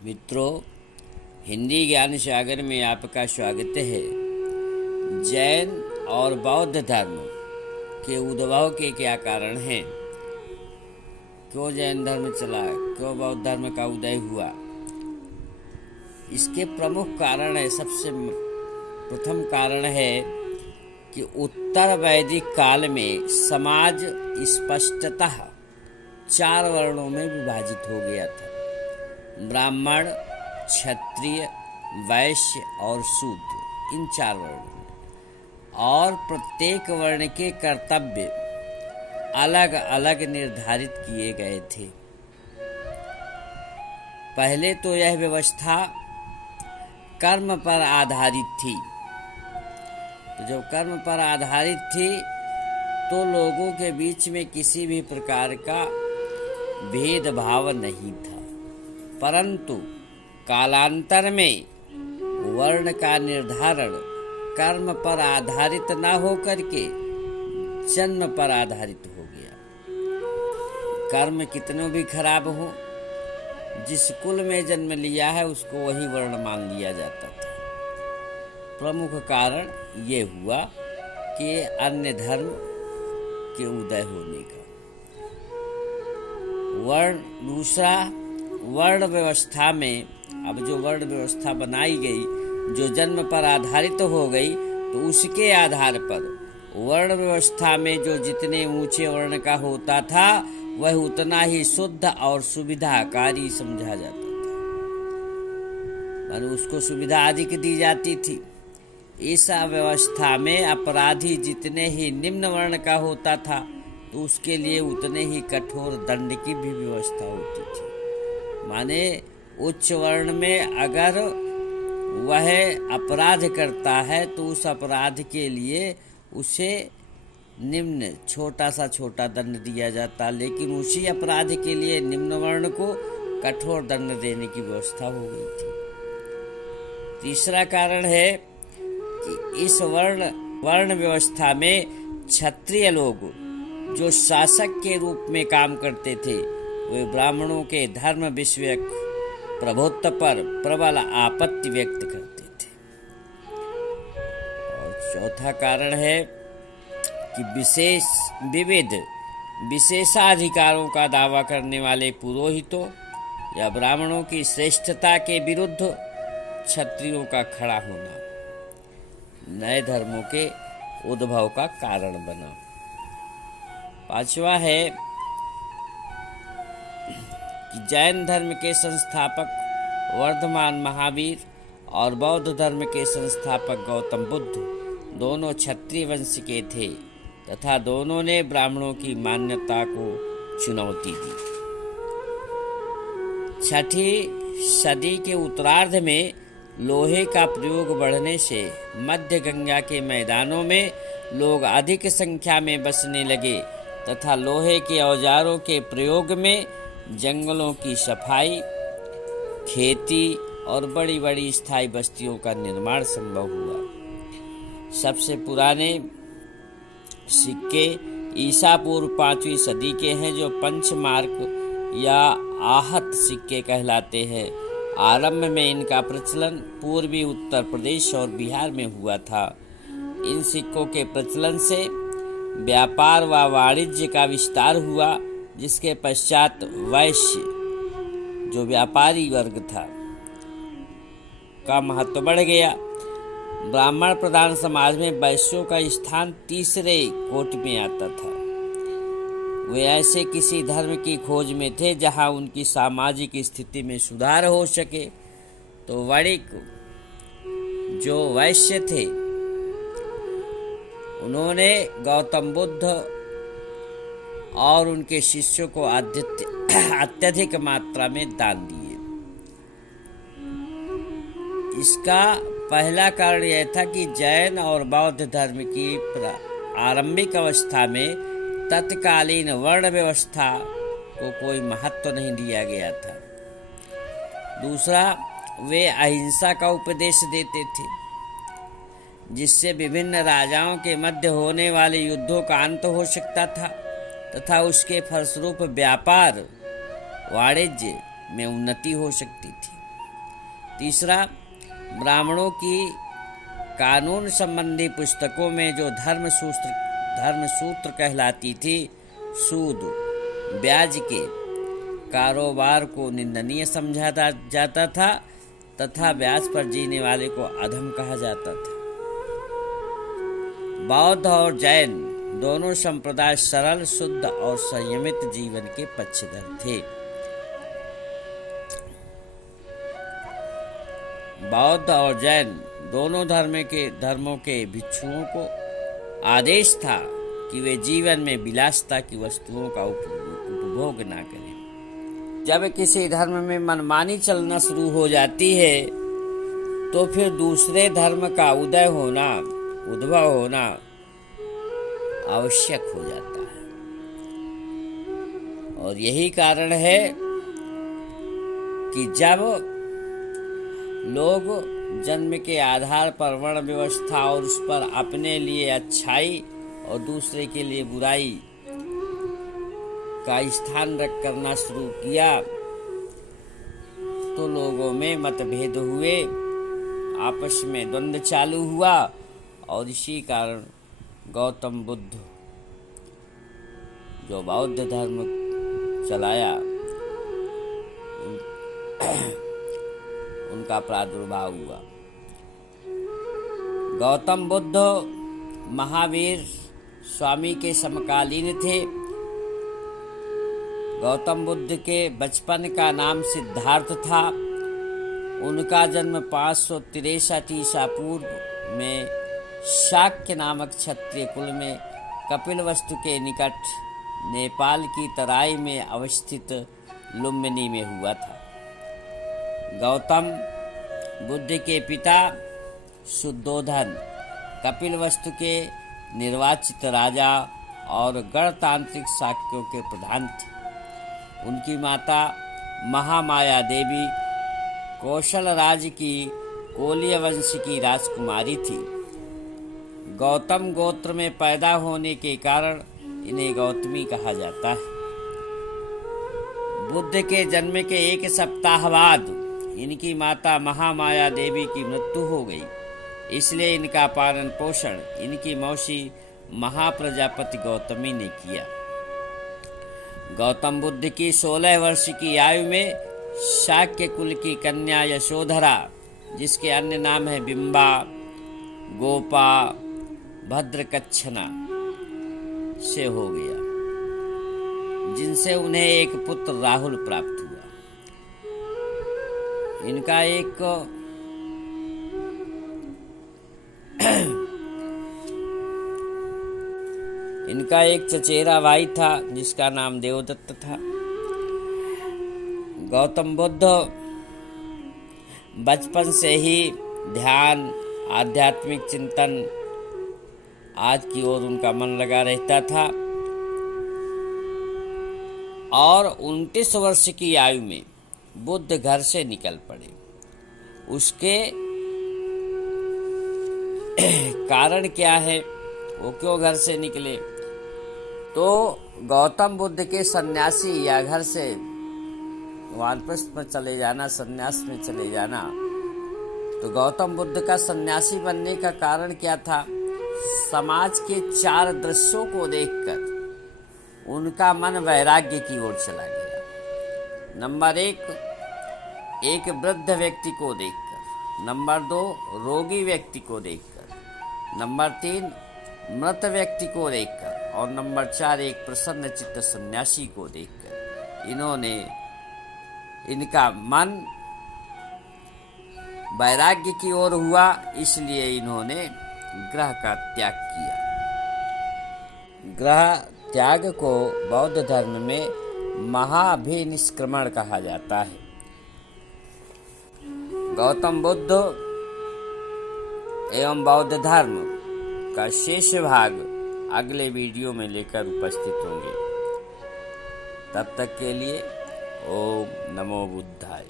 मित्रों, हिंदी ज्ञान सागर में आपका स्वागत है। जैन और बौद्ध धर्म के उद्भव के क्या कारण हैं? क्यों जैन धर्म चला, क्यों बौद्ध धर्म का उदय हुआ? इसके प्रमुख कारण है, सबसे प्रथम कारण है कि उत्तर वैदिक काल में समाज स्पष्टतः 4 वर्णों में विभाजित हो गया था। ब्राह्मण, क्षत्रिय, वैश्य और शूद्र, इन 4 वर्णों में। और प्रत्येक वर्ण के कर्तव्य अलग अलग निर्धारित किए गए थे। पहले तो यह व्यवस्था कर्म पर आधारित थी। तो जब कर्म पर आधारित थी तो लोगों के बीच में किसी भी प्रकार का भेदभाव नहीं था। परंतु कालांतर में वर्ण का निर्धारण कर्म पर आधारित न होकर के जन्म पर आधारित हो गया। कर्म कितनों भी खराब हो, जिस कुल में जन्म लिया है उसको वही वर्ण मान लिया जाता था। प्रमुख कारण ये हुआ कि अन्य धर्म के उदय होने का। दूसरा, वर्ण व्यवस्था में अब जो वर्ण व्यवस्था बनाई गई, जो जन्म पर आधारित हो गई, तो उसके आधार पर वर्ण व्यवस्था में जो जितने ऊंचे वर्ण का होता था वह उतना ही शुद्ध और सुविधाकारी समझा जाता था, मानो उसको सुविधा अधिक दी जाती थी। इस व्यवस्था में अपराधी जितने ही निम्न वर्ण का होता था तो उसके लिए उतने ही कठोर दंड की भी व्यवस्था होती थी। माने उच्च वर्ण में अगर वह अपराध करता है तो उस अपराध के लिए उसे निम्न छोटा दंड दिया जाता, लेकिन उसी अपराध के लिए निम्न वर्ण को कठोर दंड देने की व्यवस्था हो गई थी। तीसरा कारण है कि इस वर्ण व्यवस्था में क्षत्रिय लोग जो शासक के रूप में काम करते थे वे ब्राह्मणों के धर्म विषयक प्रभुत्व पर प्रबल आपत्ति व्यक्त करते थे। और चौथा कारण है कि विविध विशेषाधिकारों का दावा करने वाले पुरोहितों या ब्राह्मणों की श्रेष्ठता के विरुद्ध क्षत्रियों का खड़ा होना नए धर्मों के उद्भव का कारण बना। पांचवा है कि जैन धर्म के संस्थापक वर्धमान महावीर और बौद्ध धर्म के संस्थापक गौतम बुद्ध दोनों क्षत्रिय वंश के थे तथा दोनों ने ब्राह्मणों की मान्यता को चुनौती दी। 6वीं सदी के उत्तरार्ध में लोहे का प्रयोग बढ़ने से मध्य गंगा के मैदानों में लोग अधिक संख्या में बसने लगे तथा लोहे के औजारों के प्रयोग में जंगलों की सफाई, खेती और बड़ी बड़ी स्थायी बस्तियों का निर्माण संभव हुआ। सबसे पुराने सिक्के ईसा पूर्व 5वीं सदी के हैं जो पंचमार्क या आहत सिक्के कहलाते हैं। आरंभ में इनका प्रचलन पूर्वी उत्तर प्रदेश और बिहार में हुआ था। इन सिक्कों के प्रचलन से व्यापार व वाणिज्य का विस्तार हुआ, जिसके पश्चात वैश्य जो व्यापारी वर्ग था का महत्व बढ़ गया। ब्राह्मण प्रधान समाज में वैश्यों का स्थान तीसरे कोटि में आता था। वे ऐसे किसी धर्म की खोज में थे जहां उनकी सामाजिक स्थिति में सुधार हो सके। तो वणिक जो वैश्य थे उन्होंने गौतम बुद्ध और उनके शिष्यों को अत्यधिक मात्रा में दान दिए। इसका पहला कारण यह था कि जैन और बौद्ध धर्म की आरंभिक अवस्था में तत्कालीन वर्ण व्यवस्था को कोई महत्व नहीं दिया गया था। दूसरा, वे अहिंसा का उपदेश देते थे, जिससे विभिन्न राजाओं के मध्य होने वाले युद्धों का अंत हो सकता था तथा उसके फलस्वरूप व्यापार वाणिज्य में उन्नति हो सकती थी। तीसरा, ब्राह्मणों की कानून संबंधी पुस्तकों में जो धर्मसूत्र कहलाती थी, सूद ब्याज के कारोबार को निंदनीय समझा जाता था तथा ब्याज पर जीने वाले को अधम कहा जाता था। बौद्ध और जैन दोनों संप्रदाय सरल, शुद्ध और संयमित जीवन के पक्षधर थे। बौद्ध और जैन दोनों धर्मों के भिक्षुओं को आदेश था कि वे जीवन में विलासिता की वस्तुओं का उपभोग न करें। जब किसी धर्म में मनमानी चलना शुरू हो जाती है तो फिर दूसरे धर्म का उद्भव होना आवश्यक हो जाता है। और यही कारण है कि जब लोग जन्म के आधार पर वर्ण व्यवस्था और उस पर अपने लिए अच्छाई और दूसरे के लिए बुराई का स्थान रख करना शुरू किया तो लोगों में मतभेद हुए, आपस में द्वंद्व चालू हुआ और इसी कारण गौतम बुद्ध जो बौद्ध धर्म चलाया उनका प्रादुर्भाव हुआ। गौतम बुद्ध महावीर स्वामी के समकालीन थे। गौतम बुद्ध के बचपन का नाम सिद्धार्थ था। उनका जन्म 563 ईसा पूर्व में शाक्य नामक क्षत्रिय कुल में कपिलवस्तु के निकट नेपाल की तराई में अवस्थित लुम्बिनी में हुआ था। गौतम बुद्ध के पिता शुद्धोधन कपिलवस्तु के निर्वाचित राजा और गणतांत्रिक शाक्यों के प्रधान थे। उनकी माता महामाया देवी कौशल राज्य की कोलीय वंश की राजकुमारी थी। गौतम गोत्र में पैदा होने के कारण इन्हें गौतमी कहा जाता है। बुद्ध के जन्म के एक सप्ताह बाद इनकी माता महामाया देवी की मृत्यु हो गई, इसलिए इनका पालन पोषण इनकी मौसी महाप्रजापति गौतमी ने किया। गौतम बुद्ध की 16 वर्ष की आयु में शाक्य कुल की कन्या यशोधरा, जिसके अन्य नाम है बिंबा, गोपा, भद्रकच्छना, से हो गया, जिनसे उन्हें एक पुत्र राहुल प्राप्त हुआ। इनका एक चचेरा भाई था जिसका नाम देवदत्त था। गौतम बुद्ध बचपन से ही ध्यान, आध्यात्मिक चिंतन आज की ओर उनका मन लगा रहता था और 29 वर्ष की आयु में बुद्ध घर से निकल पड़े। उसके कारण क्या है, वो क्यों घर से निकले? तो गौतम बुद्ध के सन्यासी या घर से वानप्रस्थ में चले जाना, सन्यास में चले जाना। तो गौतम बुद्ध का सन्यासी बनने का कारण क्या था? समाज के 4 दृश्यों को देखकर उनका मन वैराग्य की ओर चला गया। नंबर 1, एक वृद्ध व्यक्ति को देखकर। नंबर 2, रोगी व्यक्ति को देखकर। नंबर 3, मृत व्यक्ति को देखकर। और नंबर 4, एक प्रसन्न चित्त सन्यासी को देखकर इनका मन वैराग्य की ओर हुआ, इसलिए इन्होंने ग्रह का त्याग किया। ग्रह त्याग को बौद्ध धर्म में महाभिनिष्क्रमण कहा जाता है। गौतम बुद्ध एवं बौद्ध धर्म का शेष भाग अगले वीडियो में लेकर उपस्थित होंगे। तब तक के लिए ओम नमो बुद्धाय।